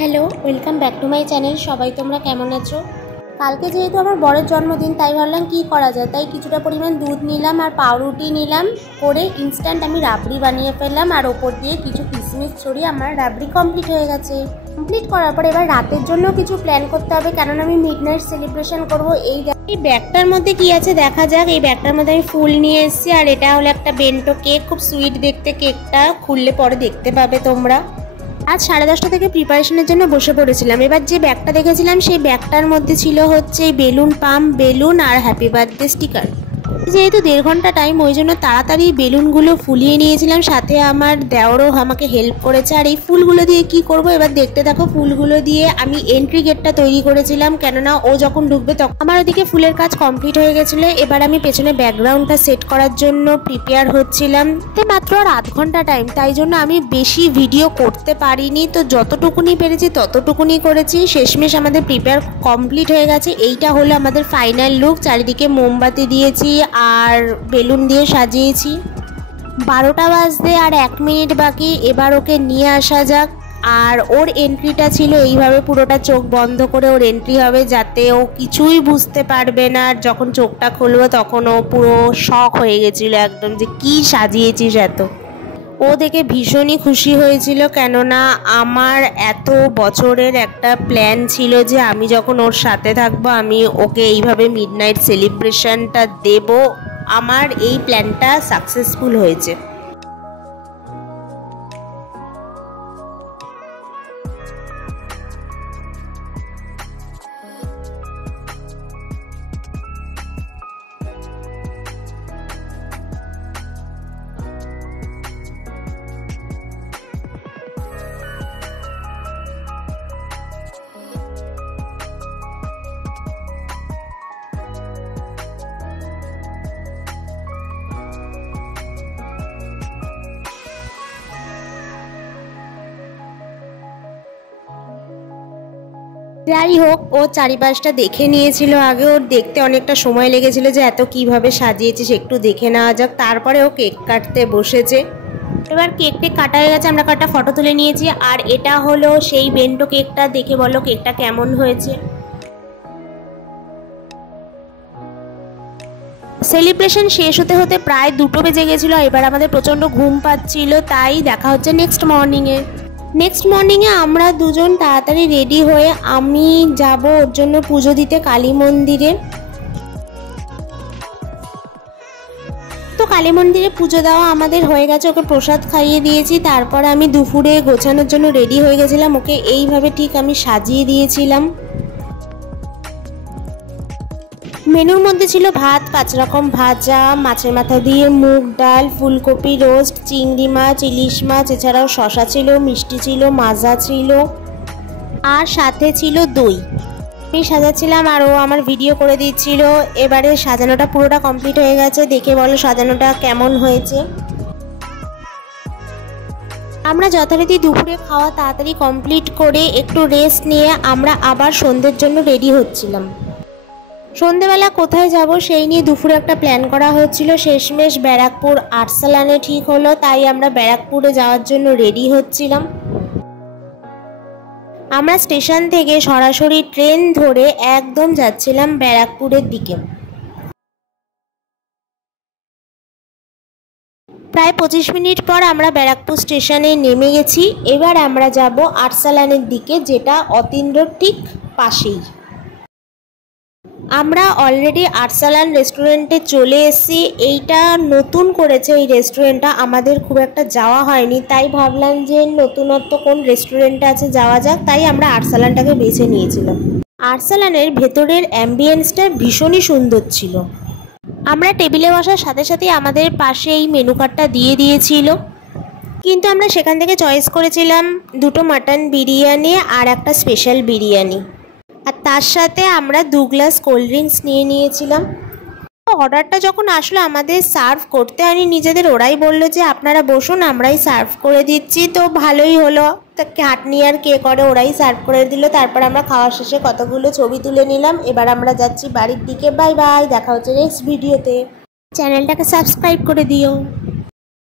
Hello, welcome back to my channel. সবাই তোমরা কেমন আছো? কালকে যেহেতু আমার বরের জন্মদিন, তাই ভাবলাম কি করা যায়। তাই কিছুটা পরিমাণ দুধ নিলাম আর পাউরুটি নিলাম, করে ইনস্ট্যান্ট আমি রাবড়ি বানিয়ে ফেললাম। আর ওপর দিয়ে কিছু কিশমিশ ছড়িয়ে আমার রাবড়ি কমপ্লিট হয়ে গেছে। কমপ্লিট করার পর এবার রাতের জন্য কিছু প্ল্যান করতে হবে, কারণ আমি মিডনাইট সেলিব্রেশন করবো। এই ব্যাগটার মধ্যে কি আছে দেখা যাক। এই ব্যাগটার মধ্যে আমি ফুল নিয়ে এসেছি, আর এটা হলো একটা বেন্টো কেক। খুব সুইট দেখতে কেকটা, খুললে পরে দেখতে পাবে তোমরা। আজ 10:30 থেকে প্রিপারেশনের জন্য বসে পড়েছিলাম। এবার যে ব্যাগটা দেখেছিলাম সেই ব্যাগটার মধ্যে ছিল হচ্ছে বেলুন পাম্প, বেলুন আর হ্যাপি বার্থডে স্টিকার। যেহেতু 1.5 ঘন্টা টাইম, ওই জন্য তাড়াতাড়ি বেলুনগুলো ফুলিয়ে নিয়েছিলাম। সাথে আমার দেওরও আমাকে হেল্প করেছে। আর এই ফুলগুলো দিয়ে কি করব এবার দেখতে থাকো। ফুলগুলো দিয়ে আমি এন্ট্রি গেটটা তৈরি করেছিলাম, কেননা ও যখন ঢুকবে তখন। আমার ওদিকে ফুলের কাজ কমপ্লিট হয়ে গেছিলো। এবার আমি পেছনে ব্যাকগ্রাউন্ডটা সেট করার জন্য প্রিপেয়ার হচ্ছিলাম। মাত্র আর 1/2 ঘন্টা টাইম, তাই জন্য আমি বেশি ভিডিও করতে পারিনি। তো যতটুকুনি পেরেছি ততটুকুনি করেছি। শেষমেশ আমাদের প্রিপেয়ার কমপ্লিট হয়ে গেছে। এইটা হলো আমাদের ফাইনাল লুক। চারিদিকে মোমবাতি দিয়েছি আর বেলুন দিয়ে সাজিয়েছি। 12টা বাজতে আর 1 মিনিট বাকি। এবার ওকে নিয়ে আসা যাক। আর ওর এন্ট্রিটা ছিল এইভাবে, পুরোটা চোখ বন্ধ করে ওর এন্ট্রি হবে, যাতে ও কিছুই বুঝতে পারবে না। আর যখন চোখটা খুলবে তখন ও পুরো শক হয়ে গেছিল একদম, যে কি সাজিয়েছিস এত। ও দেখে ভীষণই খুশি হয়েছিল, কেননা আমার এত বছরের একটা প্ল্যান ছিল যে আমি যখন ওর সাথে থাকবো আমি ওকে এইভাবে মিডনাইট সেলিব্রেশনটা দেব। আমার এই প্ল্যানটা সাকসেসফুল হয়েছে। যাই হোক, ও চারিপাশটা দেখে নিয়েছিল আগে। ওর দেখতে অনেকটা সময় লেগেছিল যে এত কিভাবে সাজিয়েছিস, একটু দেখে নেওয়া যাক। তারপরে ও কেক কাটতে বসেছে। এবার কেকটা কাটা হয়ে গেছে, আমরা একটা ফটো তুলে নিয়েছি। আর এটা হলো সেই বেন্টো কেকটা। দেখে বলো কেকটা কেমন হয়েছে। সেলিব্রেশন শেষ হতে হতে প্রায় 2টো বেজে গেছিলো। এবার আমাদের প্রচণ্ড ঘুম পাচ্ছিল, তাই দেখা হচ্ছে নেক্সট মর্নিংয়ে আমরা দুজন তাড়াতাড়ি রেডি হয়ে আমি যাব ওর জন্য পুজো দিতে কালী মন্দিরে। তো কালী মন্দিরে পুজো দেওয়া আমাদের হয়ে গেছে। ওকে প্রসাদ খাইয়ে দিয়েছি। তারপর আমি দুপুরে গোছানোর জন্য রেডি হয়ে গেছিলাম। ওকে এইভাবে ঠিক আমি সাজিয়ে দিয়েছিলাম। মেনুর মধ্যে ছিল ভাত, 5 রকম ভাজা, মাছের মাথা দিয়ে মুগ ডাল, ফুলকপি রোস্ট, চিংড়ি মাছ, ইলিশ মাছ, এছাড়াও শশা ছিল, মিষ্টি ছিল, মাজা ছিল, আর সাথে ছিল দই। আমি সাজাচ্ছিলাম আর ও আমার ভিডিও করে দিচ্ছিল। এবারে সাজানোটা পুরোটা কমপ্লিট হয়ে গেছে। দেখে বলো সাজানোটা কেমন হয়েছে। আমরা যথারীতি দুপুরে খাওয়া তাড়াতাড়ি কমপ্লিট করে একটু রেস্ট নিয়ে আমরা আবার সন্ধ্যের জন্য রেডি হচ্ছিলাম। সন্ধেবেলা কোথায় যাব সেই নিয়ে দুপুরে একটা প্ল্যান করা হচ্ছিল। শেষমেশ ব্যারাকপুর আর্টসালানে ঠিক হলো, তাই আমরা ব্যারাকপুরে যাওয়ার জন্য রেডি হচ্ছিলাম। আমরা স্টেশন থেকে সরাসরি ট্রেন ধরে একদম যাচ্ছিলাম ব্যারাকপুরের দিকে। প্রায় 25 মিনিট পর আমরা ব্যারাকপুর স্টেশনে নেমে গেছি। এবার আমরা যাব আর্টসালানের দিকে, যেটা অতীন্দ্রর ঠিক পাশেই। আমরা অলরেডি আর্টসালান রেস্টুরেন্টে চলে এসেছি। এইটা নতুন করেছে এই রেস্টুরেন্টটা, আমাদের খুব একটা যাওয়া হয়নি, তাই ভাবলাম যে নতুনত্ব কোন রেস্টুরেন্টে আছে যাওয়া যাক, তাই আমরা আর্টসালানটাকে বেছে নিয়েছিলাম। আর্টসালানের ভেতরের অ্যাম্বিয়েন্সটা ভীষণই সুন্দর ছিল। আমরা টেবিলে বসার সাথে সাথে আমাদের পাশে এই মেনু কার্ডটা দিয়ে দিয়েছিল, কিন্তু আমরা সেখান থেকে চয়েস করেছিলাম 2টো মাটন বিরিয়ানি আর একটা স্পেশাল বিরিয়ানি। আর তার সাথে আমরা 2 গ্লাস কোল্ড ড্রিঙ্কস নিয়ে নিয়েছিলাম। অর্ডারটা যখন আসলো আমাদের সার্ভ করতে হয়নি নিজেদের, ওরাই বললো যে আপনারা বসুন, আমরাই সার্ভ করে দিচ্ছি। তো ভালোই হলো, তা খাটনি আর কে করে, ওরাই সার্ভ করে দিল। তারপর আমরা খাওয়া শেষে কতগুলো ছবি তুলে নিলাম। এবার আমরা যাচ্ছি বাড়ির দিকে। বাই বাই, দেখা হচ্ছে নেক্সট ভিডিওতে। চ্যানেলটাকে সাবস্ক্রাইব করে দিও।